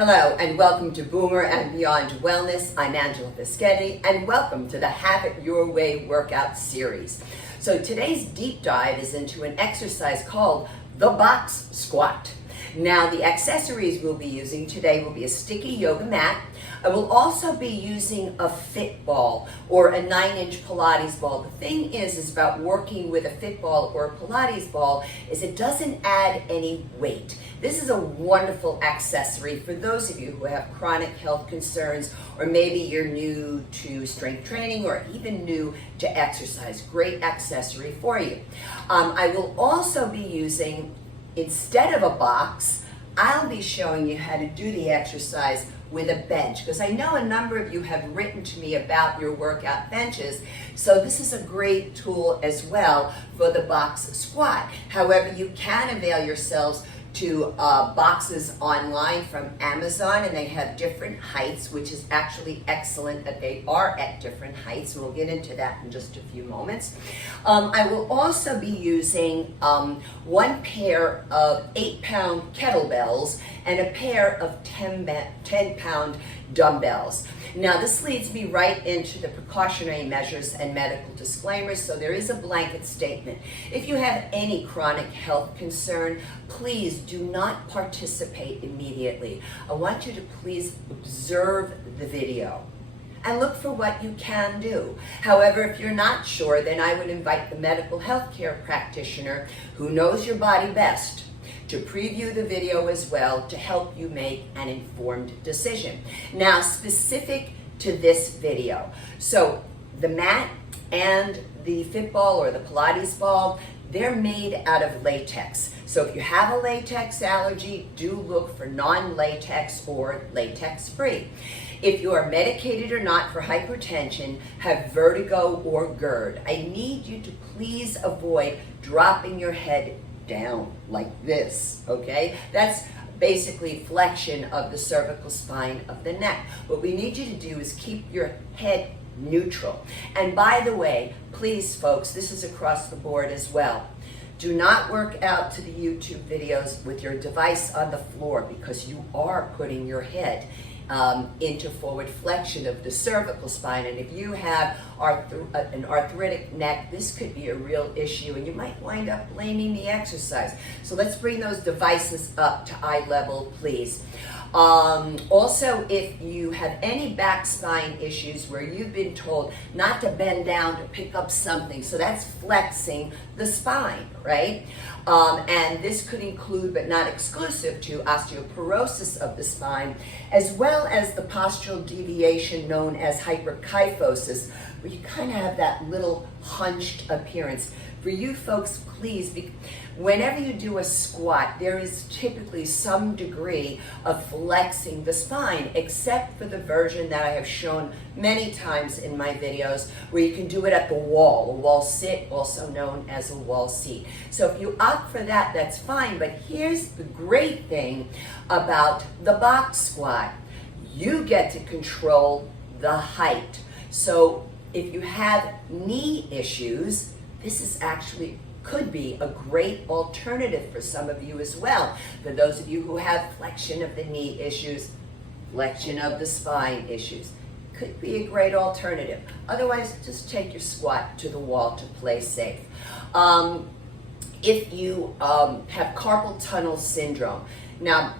Hello and welcome to Boomer and Beyond Wellness. I'm Angela Fischetti and welcome to the Have It Your Way workout series. So today's deep dive is into an exercise called the box squat. Now the accessories we'll be using today will be a sticky yoga mat. I will also be using a fit ball or a 9-inch Pilates ball. The thing is about working with a fit ball or a Pilates ball is it doesn't add any weight. This is a wonderful accessory for those of you who have chronic health concerns, or maybe you're new to strength training or even new to exercise. Great accessory for you. I will also be using, instead of a box, I'll be showing you how to do the exercise with a bench, because I know a number of you have written to me about your workout benches, so this is a great tool as well for the box squat. However, you can avail yourselves to boxes online from Amazon, and they have different heights, which is actually excellent that they are at different heights, and we'll get into that in just a few moments. I will also be using one pair of 8-pound kettlebells and a pair of 10-pound dumbbells. Now this leads me right into the precautionary measures and medical disclaimers. So there is a blanket statement. If you have any chronic health concern, please do not participate immediately. I want you to please observe the video and look for what you can do. However, if you're not sure, then I would invite the medical health care practitioner who knows your body best to preview the video as well to help you make an informed decision. Now, specific to this video, so the mat and the fit ball or the Pilates ball, they're made out of latex. So if you have a latex allergy, do look for non-latex or latex-free. If you are medicated or not for hypertension, have vertigo or GERD, I need you to please avoid dropping your head down like this, okay? That's basically flexion of the cervical spine of the neck. What we need you to do is keep your head neutral. And by the way, please folks, this is across the board as well. Do not work out to the YouTube videos with your device on the floor, because you are putting your head into forward flexion of the cervical spine. And if you have an arthritic neck, this could be a real issue, and you might wind up blaming the exercise. So let's bring those devices up to eye level, please. Also, if you have any back spine issues where you've been told not to bend down to pick up something, so that's flexing the spine, right? And this could include, but not exclusive to, osteoporosis of the spine, as well as the postural deviation known as hyperkyphosis, where you kind of have that little hunched appearance. For you folks, please, whenever you do a squat, there is typically some degree of flexing the spine, except for the version that I have shown many times in my videos, where you can do it at the wall, a wall sit, also known as a wall seat. So if you opt for that, that's fine. But here's the great thing about the box squat. You get to control the height. So if you have knee issues, this is actually could be a great alternative for some of you as well. For those of you who have flexion of the knee issues, flexion of the spine issues, could be a great alternative. Otherwise, just take your squat to the wall to play safe. If you have carpal tunnel syndrome, now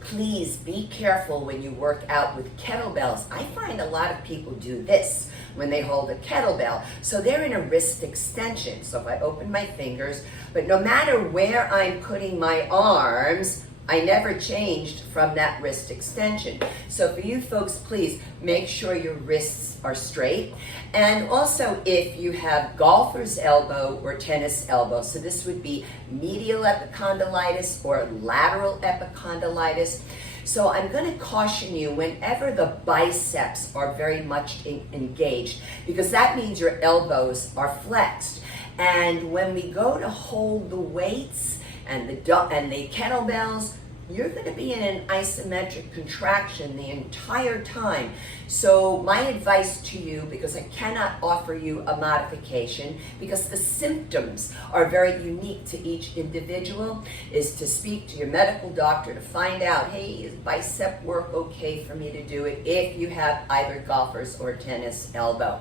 please be careful when you work out with kettlebells. I find a lot of people do this when they hold a kettlebell. So they're in a wrist extension. So if I open my fingers, but no matter where I'm putting my arms, I never changed from that wrist extension. So for you folks, please make sure your wrists are straight. And also if you have golfer's elbow or tennis elbow, so this would be medial epicondylitis or lateral epicondylitis. So I'm going to caution you whenever the biceps are very much engaged, because that means your elbows are flexed. And when we go to hold the weights and the kettlebells, you're going to be in an isometric contraction the entire time. So my advice to you, because I cannot offer you a modification, because the symptoms are very unique to each individual, is to speak to your medical doctor to find out, hey, is bicep work okay for me to do it if you have either golfer's or tennis elbow?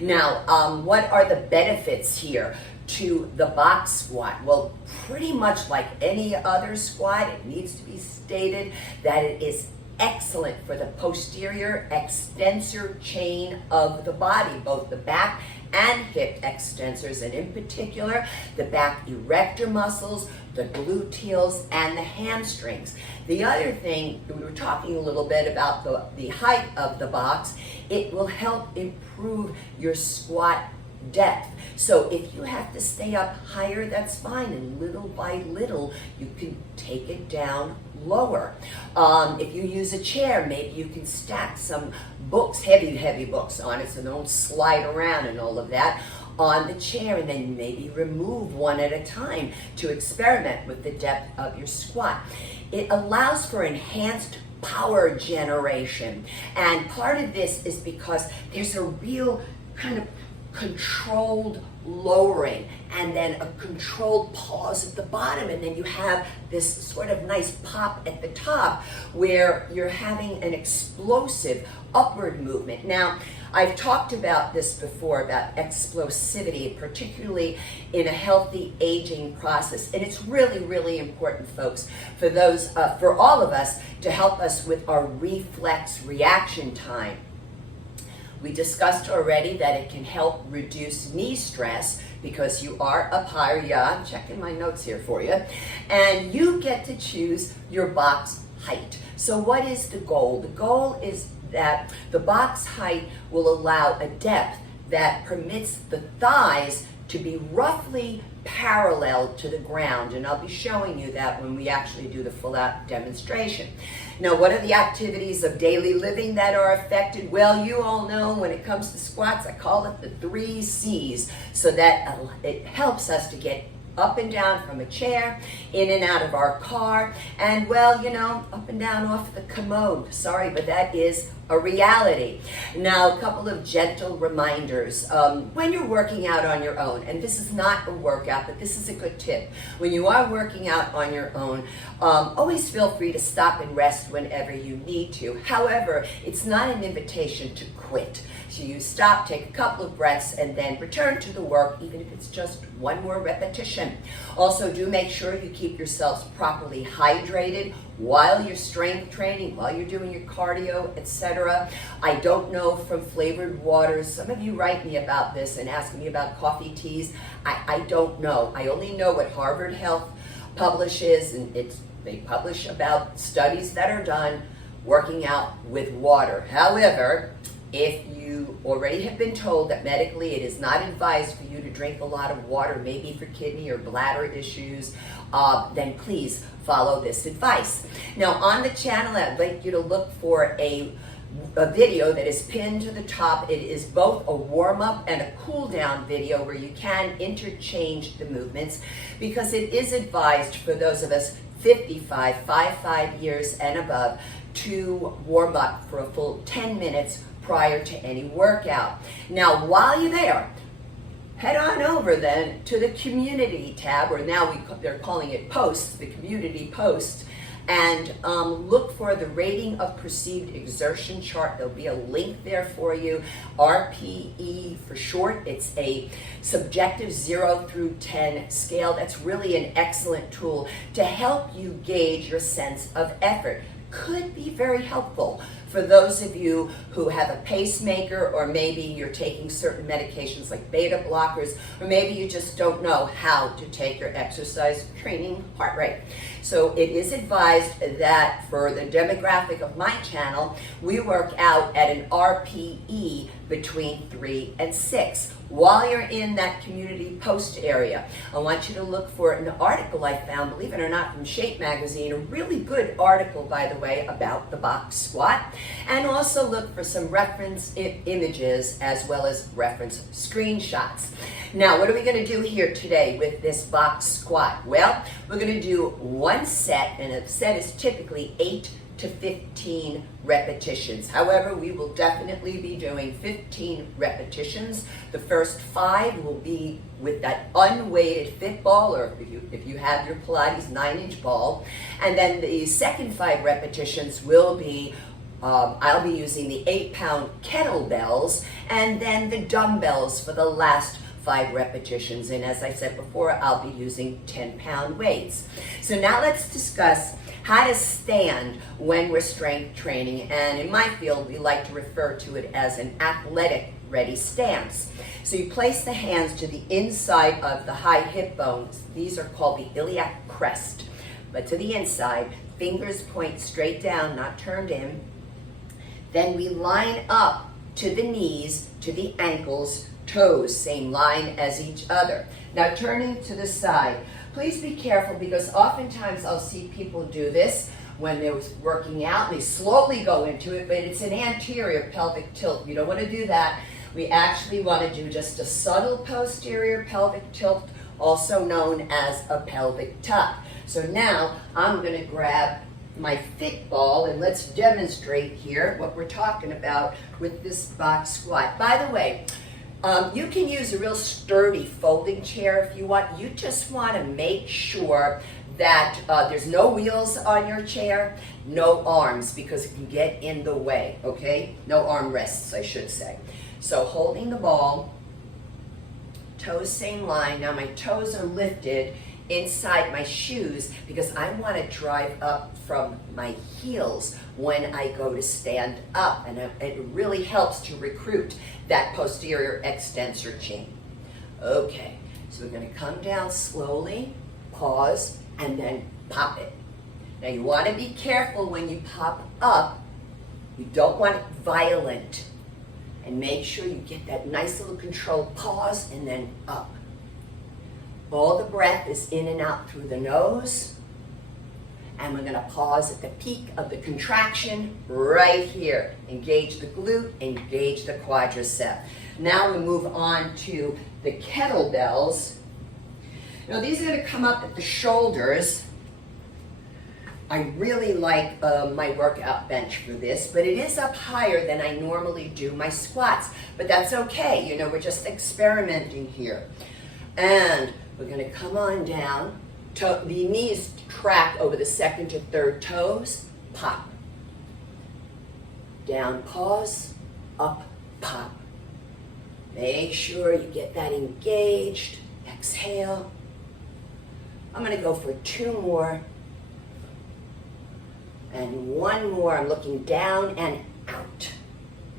Now, what are the benefits here to the box squat? Well, pretty much like any other squat, it needs to be stated that it is excellent for the posterior extensor chain of the body, both the back and hip extensors, and in particular, the back erector muscles, the gluteals, and the hamstrings. The other thing, we were talking a little bit about the height of the box. It will help improve your squat depth. So if you have to stay up higher, that's fine, and little by little you can take it down lower. If you use a chair, maybe you can stack some books, heavy books on it, so they don't slide around and all of that, on the chair, and then maybe remove one at a time to experiment with the depth of your squat. It allows for enhanced power generation, and part of this is because there's a real kind of controlled lowering and then a controlled pause at the bottom, and then you have this sort of nice pop at the top where you're having an explosive upward movement. Now, I've talked about this before, about explosivity, particularly in a healthy aging process, and it's really, really important, folks, for those, for all of us, to help us with our reflex reaction time. We discussed already that it can help reduce knee stress because you are up higher. Yeah, I'm checking my notes here for you. And you get to choose your box height. So what is the goal? The goal is that the box height will allow a depth that permits the thighs to be roughly parallel to the ground, and I'll be showing you that when we actually do the full-out demonstration. Now, what are the activities of daily living that are affected? Well, you all know when it comes to squats, I call it the 3 C's, so that it helps us to get up and down from a chair, in and out of our car, and well, you know, up and down off the commode. Sorry, but that is a reality. Now, a couple of gentle reminders. When you're working out on your own, and this is not a workout, but this is a good tip. When you are working out on your own, always feel free to stop and rest whenever you need to. However, it's not an invitation to quit. So you stop, take a couple of breaths, and then return to the work, even if it's just one more repetition. Also, do make sure you keep yourselves properly hydrated while you're strength training, while you're doing your cardio, etc. I don't know from flavored waters. Some of you write me about this and ask me about coffee teas. I don't know. I only know what Harvard Health publishes, and they publish about studies that are done working out with water. However, if you already have been told that medically it is not advised for you to drink a lot of water, maybe for kidney or bladder issues, then please follow this advice. Now, on the channel, I'd like you to look for a video that is pinned to the top. It is both a warm-up and a cool-down video where you can interchange the movements, because it is advised for those of us 55 years and above to warm up for a full 10 minutes prior to any workout. Now, while you're there, head on over then to the community tab, or now they're calling it posts, the community post, and look for the rating of perceived exertion chart. There'll be a link there for you, RPE for short. It's a subjective 0 through 10 scale. That's really an excellent tool to help you gauge your sense of effort. Could be very helpful for those of you who have a pacemaker, or maybe you're taking certain medications like beta blockers, or maybe you just don't know how to take your exercise training heart rate. So it is advised that for the demographic of my channel, we work out at an RPE between 3 and 6. while you're in that community post area, I want you to look for an article I found, believe it or not, from Shape Magazine, a really good article, by the way, about the box squat, and also look for some reference images as well as reference screenshots. Now, what are we going to do here today with this box squat? Well, we're going to do one set, and a set is typically 8 to 15 repetitions. However, we will definitely be doing 15 repetitions. The first 5 will be with that unweighted fit ball, or if you have your Pilates 9-inch ball. And then the second 5 repetitions will be, I'll be using the 8-pound kettlebells and then the dumbbells for the last 5 repetitions. And as I said before, I'll be using 10-pound weights. So now let's discuss how to stand when we're strength training, and in my field we like to refer to it as an athletic ready stance. So you place the hands to the inside of the high hip bones. These are called the iliac crest, but to the inside. Fingers point straight down, not turned in. Then we line up to the knees, to the ankles, toes, same line as each other. Now turning to the side. Please be careful, because oftentimes I'll see people do this when they're working out. They slowly go into it, but it's an anterior pelvic tilt. You don't want to do that. We actually want to do just a subtle posterior pelvic tilt, also known as a pelvic tuck. So now I'm going to grab my fit ball, and let's demonstrate here what we're talking about with this box squat. By the way, you can use a real sturdy folding chair if you want. You just want to make sure that there's no wheels on your chair, no arms, because it can get in the way, okay? No armrests, I should say. So holding the ball, toes same line. Now my toes are lifted inside my shoes because I want to drive up from my heels when I go to stand up, and it really helps to recruit that posterior extensor chain. Okay, so we're going to come down slowly, pause, and then pop it. Now you want to be careful when you pop up. You don't want it violent, and make sure you get that nice little controlled pause and then up. All the breath is in and out through the nose. And we're going to pause at the peak of the contraction right here. Engage the glute, engage the quadricep. Now we move on to the kettlebells. Now these are going to come up at the shoulders. I really like my workout bench for this, but it is up higher than I normally do my squats. But that's okay, you know, we're just experimenting here. And we're going to come on down. The knees track over the second to third toes. Pop. Down, pause. Up, pop. Make sure you get that engaged. Exhale. I'm going to go for 2 more. And 1 more. I'm looking down and out.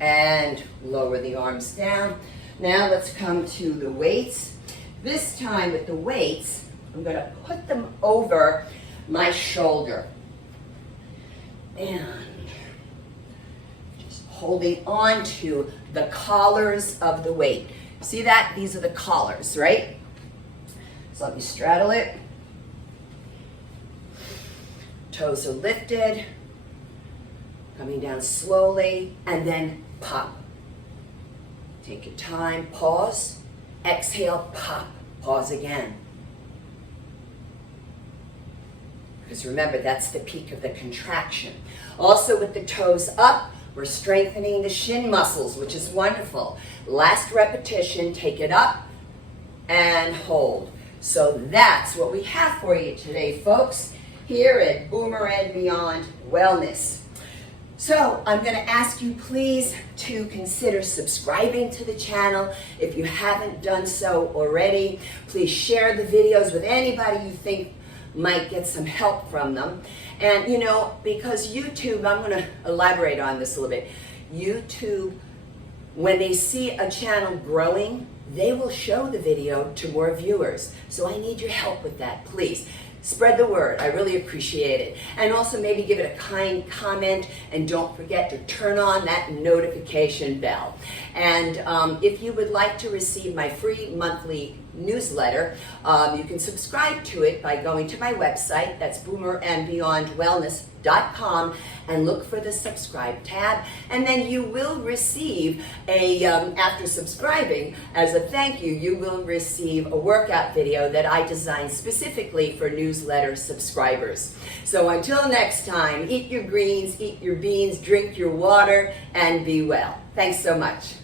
And lower the arms down. Now let's come to the weights. This time with the weights, I'm going to put them over my shoulder. And just holding on to the collars of the weight. See that? These are the collars, right? So let me straddle it. Toes are lifted. Coming down slowly, and then pop. Take your time, pause. Exhale, pop, pause again. Because remember, that's the peak of the contraction. Also with the toes up, we're strengthening the shin muscles, which is wonderful. Last repetition, take it up and hold. So that's what we have for you today, folks, here at Boomer and Beyond Wellness. So I'm going to ask you please to consider subscribing to the channel. If you haven't done so already, please share the videos with anybody you think might get some help from them. And you know, because YouTube, I'm going to elaborate on this a little bit. YouTube, when they see a channel growing, they will show the video to more viewers. So I need your help with that, please. Spread the word. I really appreciate it. And also maybe give it a kind comment, and don't forget to turn on that notification bell. And if you would like to receive my free monthly newsletter, you can subscribe to it by going to my website. That's boomerandbeyondwellness.com, and look for the subscribe tab, and then you will receive after subscribing, as a thank you, you will receive a workout video that I designed specifically for newsletter subscribers. So until next time, eat your greens, eat your beans, drink your water, and be well. Thanks so much.